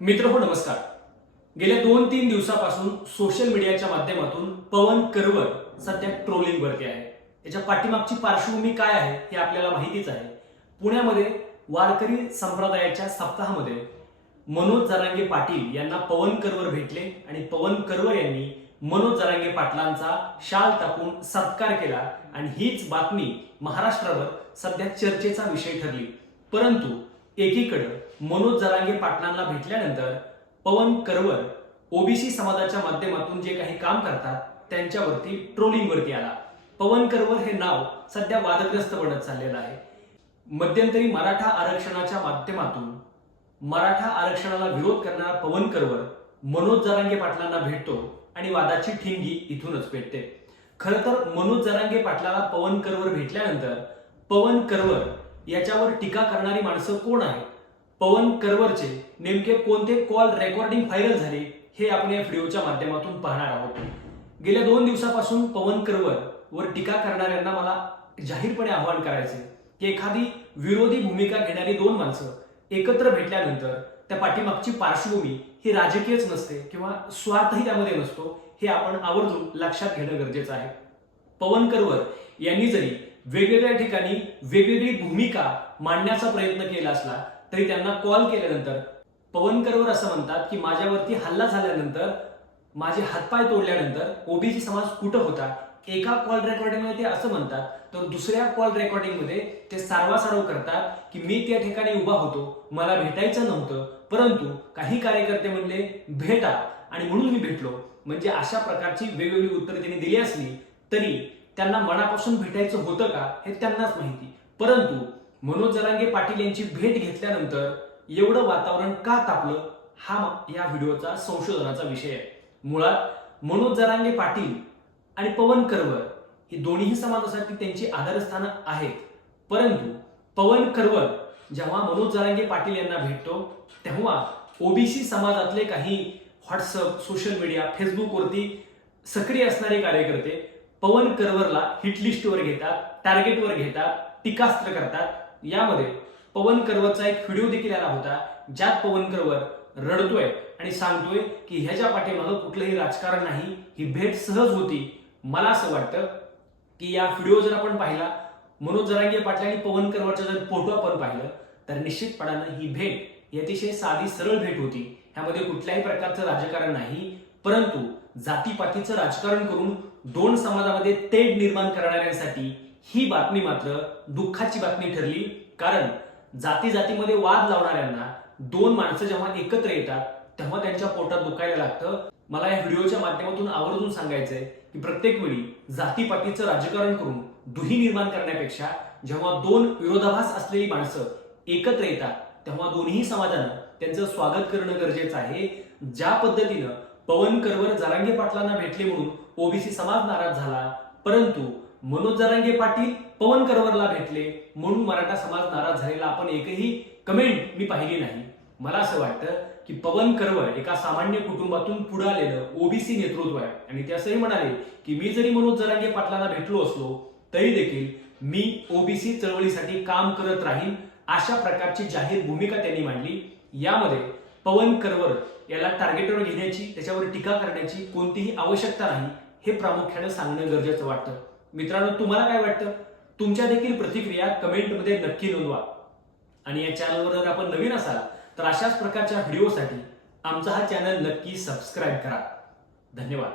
मित्र हो नमस्कार. गेल्या 2-3 दिवसापासून सोशल मीडियाच्या माध्यमातून पवन करवर सध्या ट्रोलिंग वरती आहे. याच्या पाठीमागची पार्श्वभूमी काय आहे हे आपल्याला माहितीच आहे. पुण्यामध्ये वारकरी संप्रदायाच्या सप्ताहामध्ये मनोज जरांगे पाटील यांना पवन करवर भेटले आणि पवन करवर यांनी मनोज जरांगे पाटलांचा शाल टाकून सत्कार केला आणि हीच बातमी महाराष्ट्रावर सध्या चर्चेचा विषय ठरली. परंतु एकीकडे मनोज जरांगे पाटलांना भेटल्यानंतर पवन करवर ओबीसी समाजाच्या माध्यमातून जे काही काम करतात त्यांच्यावरती ट्रोलिंग वरती आला. पवन करवर हे नाव सध्या वादग्रस्त बनत चाललेलं आहे. मध्यंतरी मराठा आरक्षणाच्या माध्यमातून मराठा आरक्षणाला विरोध करणारा पवन करवर मनोज जरांगे पाटलांना भेटतो आणि वादाची ठिणगी इथूनच पेटते. खरं तर मनोज जरांगे पाटलाला पवन करवर भेटल्यानंतर पवन करवर याच्यावर टीका करणारी माणसं कोण आहेत, पवन करवरचे नेमके कोणते कॉल रेकॉर्डिंग व्हायरल झाले हे आपण या व्हिडिओच्या माध्यमातून पाहणार आहोत. गेल्या 2 दिवसापासून पवन करवर वर टीका करणाऱ्यांना मला जाहीरपणे आवाहन करायचे की एखादी विरोधी भूमिका घेणारी 2 माणसं एकत्र भेटल्यानंतर त्या पाठीमागची पार्श्वभूमी ही राजकीयच नसते किंवा स्वार्थही त्यामध्ये नसतो हे आपण आवर्जून लक्षात घेणं गरजेचं आहे. पवन करवर यांनी जरी वेगवेगळ्या ठिकाणी वेगवेगळी भूमिका मांडण्याचा प्रयत्न केला असला तरी त्यांना कॉल केल्यानंतर पवन करवर असं म्हणतात की माझ्यावरती हल्ला झाल्यानंतर माझे हातपाय तोडल्यानंतर ओबीसी समाज कुठं होता. एका कॉल रेकॉर्डिंगमध्ये ते असं म्हणतात तर दुसऱ्या कॉल रेकॉर्डिंगमध्ये ते सारवासारव करतात की मी त्या ठिकाणी उभा होतो, मला भेटायचं नव्हतं, परंतु काही कार्यकर्ते म्हणले भेटा आणि म्हणून मी भेटलो. म्हणजे अशा प्रकारची वेगवेगळी उत्तरे त्यांनी दिली असली तरी त्यांना मनापासून भेटायचं होतं का हे त्यांनाच माहिती. परंतु मनोज जरांगे पाटील यांची भेट घेतल्यानंतर एवढं वातावरण का तापलं हा या व्हिडिओचा संशोधनाचा विषय आहे. मुळात मनोज जरांगे पाटील आणि पवन करवर ही दोन्ही समाजासाठी त्यांची आधारस्थानं आहेत. परंतु पवन करवर जेव्हा मनोज जरांगे पाटील यांना भेटतो तेव्हा ओबीसी समाजातले काही व्हॉट्सअप, सोशल मीडिया, फेसबुकवरती सक्रिय असणारे कार्यकर्ते पवन करवरला हिट लिस्टवर घेतात, टार्गेटवर घेतात, टीकास्त्र करतात. यामध्ये पवन करवरचा एक व्हिडिओ देखील आला होता ज्यात पवन करवर रडतोय आणि सांगतोय की ह्याच्या पाठीमागं कुठलंही राजकारण नाही, ही भेट सहज होती. मला असं वाटतं की या व्हिडिओ जर आपण पाहिला, मनोज जरांगे पाटील आणि पवन करवरचा जर फोटो आपण पाहिलं तर निश्चितपणानं ही भेट ही अतिशय साधी सरळ भेट होती. ह्यामध्ये कुठल्याही प्रकारचं राजकारण नाही, परंतु जातीपातीचं राजकारण करून 2 समाजामध्ये तेढ निर्माण करणाऱ्यांसाठी ही बातमी मात्र दुःखाची बातमी ठरली. कारण जाती जातीमध्ये वाद लावणाऱ्यांना 2 माणसं जेव्हा एकत्र येतात तेव्हा त्यांच्या पोटात दुखायला लागतं. मला या व्हिडिओच्या माध्यमातून आवर्जून सांगायचंय की प्रत्येक वेळी जातीपातीचं राजकारण करून दुही निर्माण करण्यापेक्षा जेव्हा 2 विरोधाभास असलेली माणसं एकत्र येतात तेव्हा दोन्ही समाजानं त्यांचं स्वागत करणं गरजेचं आहे. ज्या पद्धतीनं पवन करवर जरांगे पाटलांना भेटले म्हणून ओबीसी समाज नाराज झाला, परंतु मनोज जरांगे पाटील पवन करवरला भेटले म्हणून मराठा समाज नाराज झालेला आपण एकही कमेंट मी पाहिली नाही. मला असं वाटतं की पवन करवर एका सामान्य कुटुंबातून पुढे आलेलं ओबीसी नेतृत्व आहे आणि ते असंही म्हणाले की मी जरी मनोज जरांगे पाटलांना भेटलो असलो तरी देखील मी ओबीसी चळवळीसाठी काम करत राहीन. अशा प्रकारची जाहीर भूमिका त्यांनी मांडली. यामध्ये पवन करवर याला टार्गेटवर घेण्याची, त्याच्यावर टीका करण्याची कोणतीही आवश्यकता नाही हे प्रामुख्याने सांगणं गरजेचं वाटतं. मित्रांनो, तुम्हाला काय वाटतं? तुमच्या देखील प्रतिक्रिया कमेंटमध्ये नक्की नोंदवा आणि या चॅनलवर जर आपण नवीन असाल तर अशाच प्रकारच्या व्हिडिओसाठी आमचा हा चॅनल नक्की सबस्क्राईब करा. धन्यवाद.